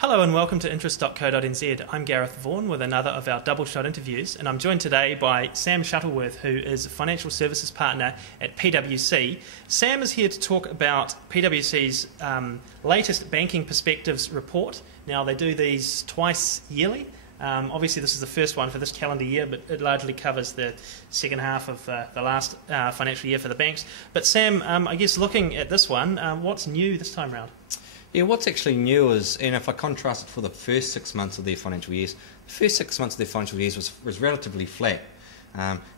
Hello and welcome to interest.co.nz. I'm Gareth Vaughan with another of our double shot interviews, and I'm joined today by Sam Shuttleworth, who is a financial services partner at PWC. Sam is here to talk about PWC's latest Banking Perspectives report. Now, they do these twice yearly. Obviously, this is the first one for this calendar year, but it largely covers the second half of the last financial year for the banks. But Sam, I guess looking at this one, what's new this time round? Yeah, what's actually new is, and if I contrast it for the first 6 months of their financial years, the first 6 months of their financial years was relatively flat.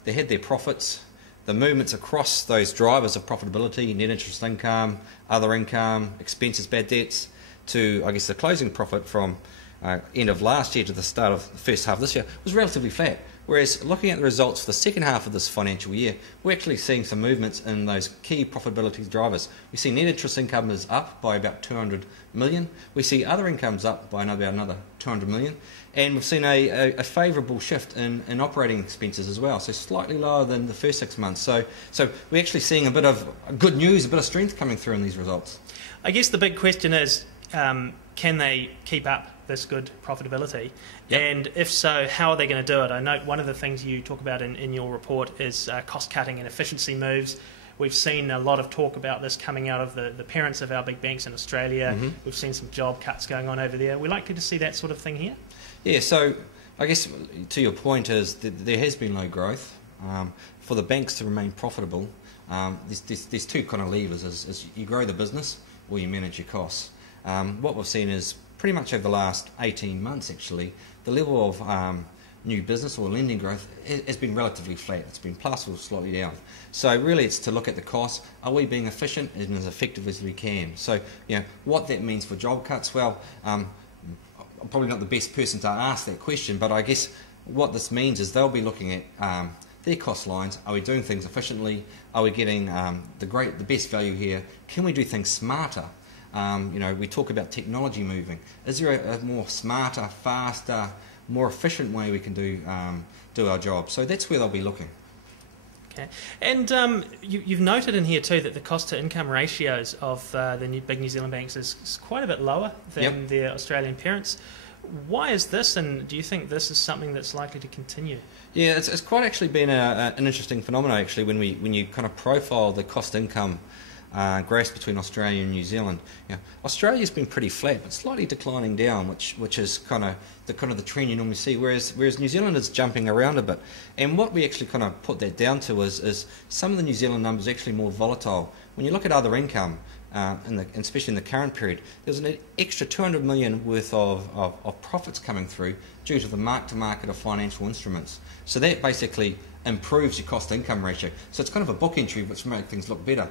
They had their profits, the movements across those drivers of profitability, net interest income, other income, expenses, bad debts, to, I guess, the closing profit from end of last year to the start of the first half of this year was relatively flat. Whereas looking at the results for the second half of this financial year, we're actually seeing some movements in those key profitability drivers. We see net interest income is up by about 200 million. We see other incomes up by another 200 million. And we've seen a favourable shift in operating expenses as well, so slightly lower than the first 6 months. So we're actually seeing a bit of good news, a bit of strength coming through in these results. I guess the big question is, can they keep up this good profitability? Yep. And if so, how are they going to do it? I know one of the things you talk about in your report is cost-cutting and efficiency moves. We've seen a lot of talk about this coming out of the parents of our big banks in Australia. Mm-hmm. We've seen some job cuts going on over there. Are we likely to see that sort of thing here? Yeah, so I guess to your point is that there has been low growth. For the banks to remain profitable, there's two kind of levers. Is you grow the business or you manage your costs. What we've seen is pretty much over the last 18 months actually, the level of new business or lending growth has been relatively flat. It's been plus or slightly down. So really it's to look at the costs. Are we being efficient and as effective as we can? So what that means for job cuts, well, I'm probably not the best person to ask that question, but I guess what this means is they'll be looking at their cost lines. Are we doing things efficiently? Are we getting the best value here? Can we do things smarter? We talk about technology moving. Is there a more smarter, faster, more efficient way we can do our job? So that's where they'll be looking. Okay, and you've noted in here too that the cost-to-income ratios of the big New Zealand banks is quite a bit lower than their Australian parents. Why is this, and do you think this is something that's likely to continue? Yeah, it's quite actually been an interesting phenomenon actually when you kind of profile the cost-income growth between Australia and New Zealand. Australia's been pretty flat, but slightly declining down, which is kind of the trend you normally see. Whereas New Zealand is jumping around a bit, and what we actually kind of put that down to is some of the New Zealand numbers are actually more volatile. When you look at other income, especially in the current period, there's an extra 200 million worth of profits coming through due to the mark-to-market of financial instruments. So that basically improves your cost-income ratio. So it's kind of a book entry which makes things look better.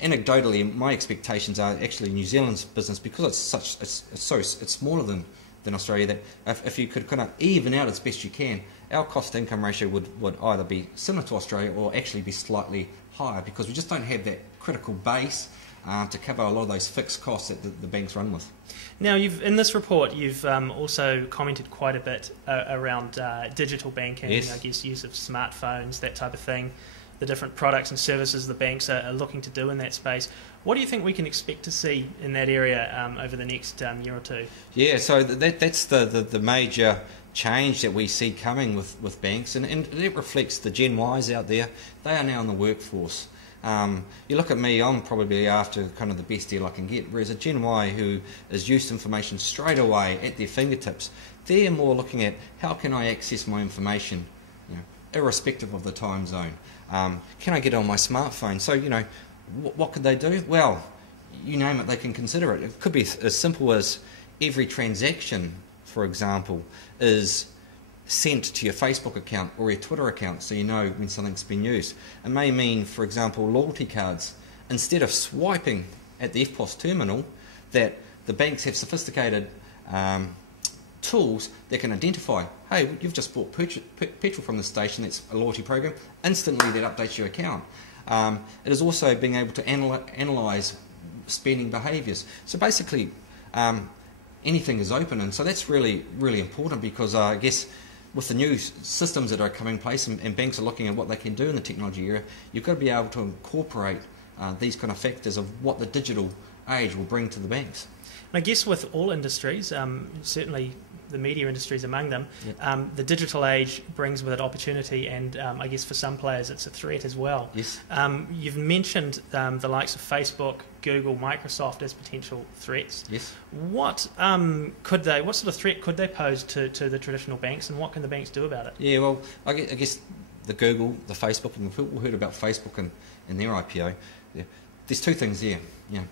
Anecdotally, my expectations are actually New Zealand's business, because it's smaller than Australia, that if you could kind of even out as best you can, our cost-income ratio would either be similar to Australia or actually be slightly higher, because we just don't have that critical base to cover a lot of those fixed costs that the banks run with. Now, in this report, you've also commented quite a bit around digital banking, yes. I guess use of smartphones, that type of thing, the different products and services the banks are looking to do in that space. What do you think we can expect to see in that area over the next year or two? Yeah, so that's the major change that we see coming with banks, and it reflects the Gen Ys out there. They are now in the workforce. You look at me, I'm probably after kind of the best deal I can get, whereas a Gen Y who is used to information straight away at their fingertips, they're more looking at how can I access my information, irrespective of the time zone. Can I get it on my smartphone? So, what could they do? Well, you name it, they can consider it. It could be as simple as every transaction, for example, is sent to your Facebook account or your Twitter account, so you know when something's been used. It may mean, for example, loyalty cards. Instead of swiping at the EFTPOS terminal, that the banks have sophisticated tools that can identify, hey, you've just bought petrol from the station, that's a loyalty program. Instantly that updates your account. It is also being able to analyse spending behaviours. So basically anything is open, and so that's really, really important, because I guess with the new systems that are coming in place and banks are looking at what they can do in the technology area, you've got to be able to incorporate these kind of factors of what the digital age will bring to the banks. I guess with all industries, certainly the media industry is among them, the digital age brings with it opportunity, and I guess for some players it's a threat as well. Yes. You've mentioned the likes of Facebook, Google, Microsoft as potential threats. Yes. What sort of threat could they pose to the traditional banks, and what can the banks do about it? Yeah, well, I guess the Google, the Facebook, and the people heard about Facebook and their IPO. Yeah, there's two things there. You know,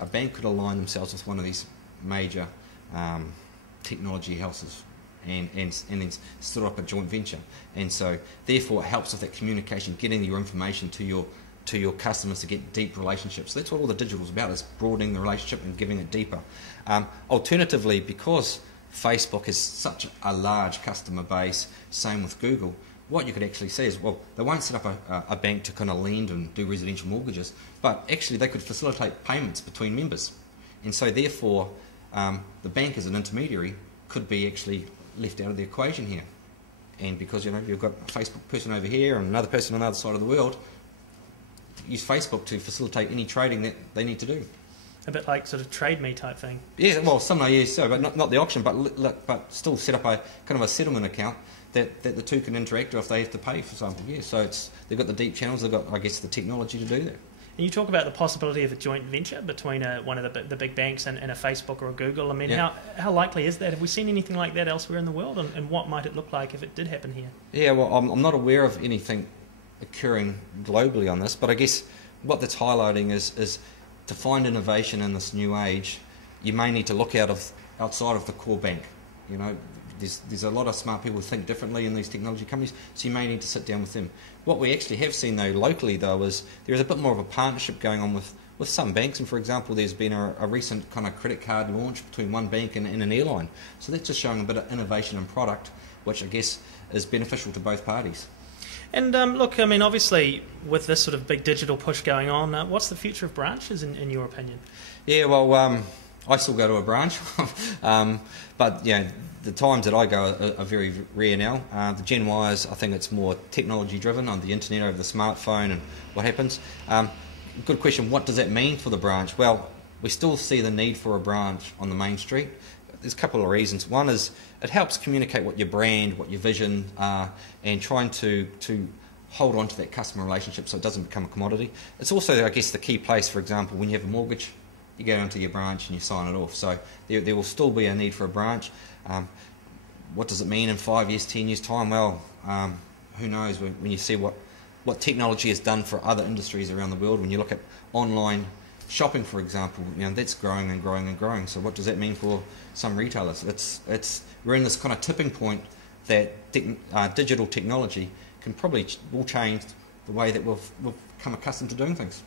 a bank could align themselves with one of these major technology houses and then set up a joint venture, and so therefore it helps with that communication, getting your information to your customers to get deep relationships. So that's what all the digital is about, is broadening the relationship and giving it deeper. Alternatively, because Facebook has such a large customer base, same with Google, what you could actually see is, well, they won't set up a bank to kind of lend and do residential mortgages, but actually they could facilitate payments between members. And so therefore, the bank as an intermediary could be actually left out of the equation here. And because, you know, you've got a Facebook person over here and another person on the other side of the world, use Facebook to facilitate any trading that they need to do. A bit like sort of Trade Me type thing. Yeah, well, similar, yes, so, but not the auction, but still set up a kind of a settlement account that the two can interact if they have to pay, for example. Yeah, so they've got the deep channels, they've got, I guess, the technology to do that. And you talk about the possibility of a joint venture between one of the big banks and a Facebook or a Google. I mean, how likely is that? Have we seen anything like that elsewhere in the world, and what might it look like if it did happen here? Yeah, well, I'm not aware of anything occurring globally on this, but I guess what that's highlighting is to find innovation in this new age, you may need to look outside of the core bank. You know, there's a lot of smart people who think differently in these technology companies, so you may need to sit down with them. What we actually have seen though locally though is there is a bit more of a partnership going on with some banks, and for example there's been a recent kind of credit card launch between one bank and an airline. So that's just showing a bit of innovation in product, which I guess is beneficial to both parties. And look, I mean, obviously with this sort of big digital push going on, what's the future of branches in your opinion? Yeah, well, I still go to a branch, but you know, the times that I go are very rare now. The Gen Ys, I think it's more technology driven on the internet, over the smartphone, and what happens. Good question, what does that mean for the branch? Well, we still see the need for a branch on the main street. There's a couple of reasons. One is it helps communicate what your brand, what your vision are, and trying to hold on to that customer relationship so it doesn't become a commodity. It's also, I guess, the key place, for example, when you have a mortgage, you go into your branch and you sign it off. So there will still be a need for a branch. What does it mean in 5 years, 10 years' time? Well, who knows when you see what technology has done for other industries around the world. When you look at online shopping, for example, you know, that's growing and growing and growing. So what does that mean for some retailers? We're in this kind of tipping point that digital technology will change the way that we've become accustomed to doing things.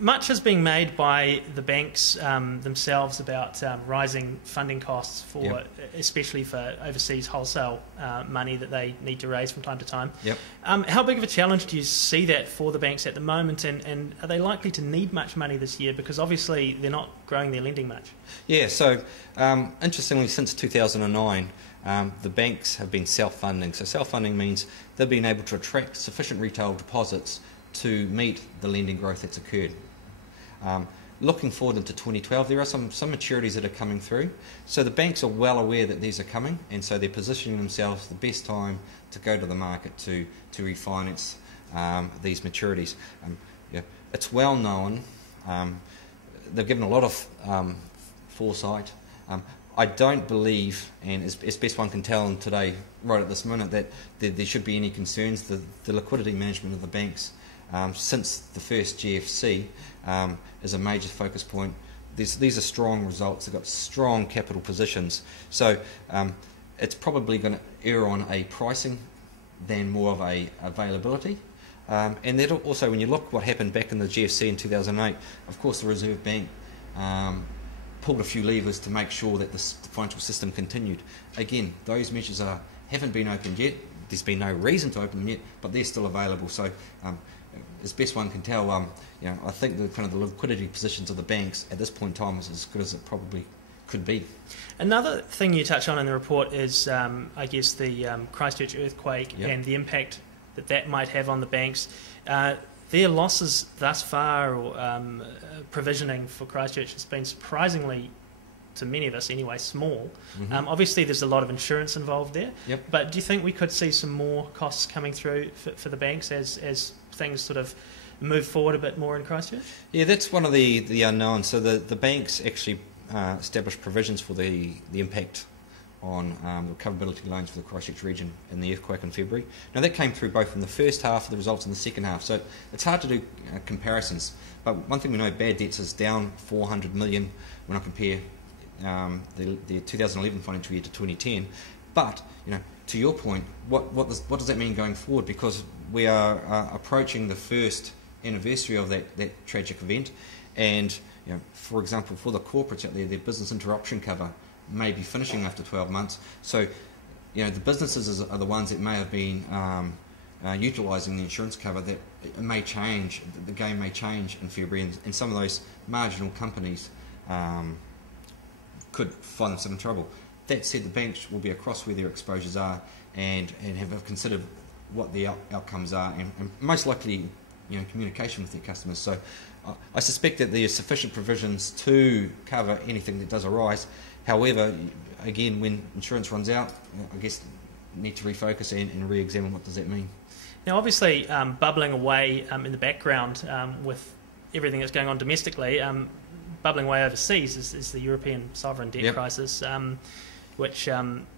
Much is being made by the banks themselves about rising funding costs for, especially for overseas wholesale money that they need to raise from time to time. Yep. How big of a challenge do you see that for the banks at the moment, and are they likely to need much money this year, because obviously they're not growing their lending much? Yeah, so interestingly, since 2009, the banks have been self-funding. So self-funding means they've been able to attract sufficient retail deposits to meet the lending growth that's occurred. Looking forward into 2012, there are some maturities that are coming through. So the banks are well aware that these are coming, and so they're positioning themselves the best time to go to the market to refinance these maturities. It's well known. They've given a lot of foresight. I don't believe, and as best one can tell today, right at this minute, that there should be any concerns. The liquidity management of the banks since the first GFC is a major focus point. These are strong results. They've got strong capital positions. So it's probably going to err on a pricing than more of a availability. And that also, when you look what happened back in the GFC in 2008, of course the Reserve Bank pulled a few levers to make sure that the financial system continued. Again, those measures haven't been opened yet. There's been no reason to open them yet, but they're still available. So, as best one can tell, I think the liquidity positions of the banks at this point in time is as good as it probably could be. Another thing you touch on in the report is, I guess, the Christchurch earthquake and the impact that might have on the banks. their losses thus far, or provisioning for Christchurch, has been surprisingly, to many of us anyway, small. Obviously there's a lot of insurance involved there, but do you think we could see some more costs coming through for the banks as things sort of move forward a bit more in Christchurch? Yeah, that's one of the unknowns. So the banks actually established provisions for the impact on recoverability loans for the Christchurch region in the earthquake in February. Now that came through both in the first half of the results and the second half, so it's hard to do comparisons. But one thing we know, bad debts is down 400 million when I compare the 2011 financial year to 2010. But to your point, what does that mean going forward? Because we are approaching the first anniversary of that tragic event, and for example, for the corporates out there, their business interruption cover may be finishing after 12 months. So, the businesses are the ones that may have been utilising the insurance cover. That it may change. The game may change in February, and some of those marginal companies could find themselves in trouble. That said, the banks will be across where their exposures are and have considered what the outcomes are, and most likely, communication with their customers. So, I suspect that there are sufficient provisions to cover anything that does arise. However, again, when insurance runs out, I guess need to refocus and re-examine what does that mean. Now, obviously, bubbling away in the background with everything that's going on domestically, bubbling away overseas is the European sovereign debt crisis, which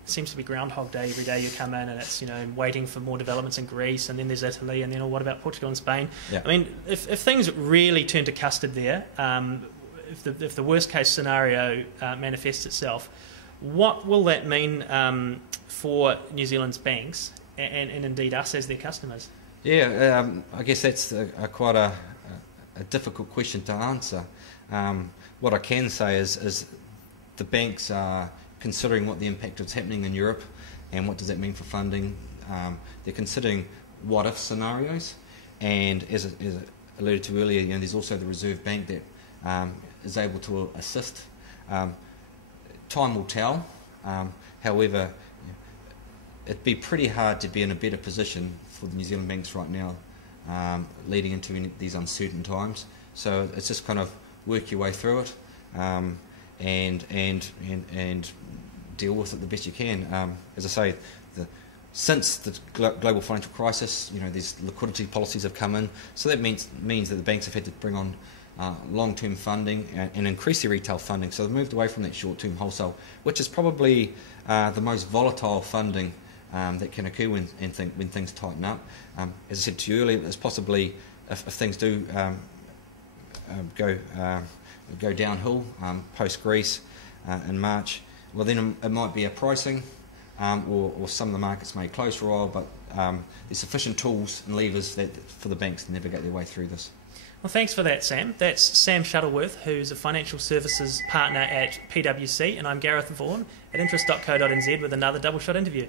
seems to be Groundhog Day. Every day you come in and it's waiting for more developments in Greece, and then there's Italy, and then what about Portugal and Spain? I mean, if things really turn to custard there, if the worst case scenario manifests itself, what will that mean for New Zealand's banks and indeed us as their customers? Yeah, I guess that's quite a difficult question to answer. What I can say is the banks are considering what the impact is happening in Europe and what does that mean for funding. They're considering what-if scenarios, and as alluded to earlier, there's also the Reserve Bank that is able to assist. Time will tell. However, it'd be pretty hard to be in a better position for the New Zealand banks right now, leading into these uncertain times. So it's just kind of work your way through it, and deal with it the best you can. As I say, since the global financial crisis, these liquidity policies have come in, so that means that the banks have had to bring on long-term funding and increase their retail funding. So they've moved away from that short-term wholesale, which is probably the most volatile funding that can occur when things tighten up. As I said to you earlier, it's possibly if things do go downhill post Greece in March, well then it might be a pricing, or some of the markets may close for a while, but there's sufficient tools and levers for the banks to navigate their way through this. Well, thanks for that, Sam. That's Sam Shuttleworth, who's a financial services partner at PWC, and I'm Gareth Vaughan at interest.co.nz with another Double Shot interview.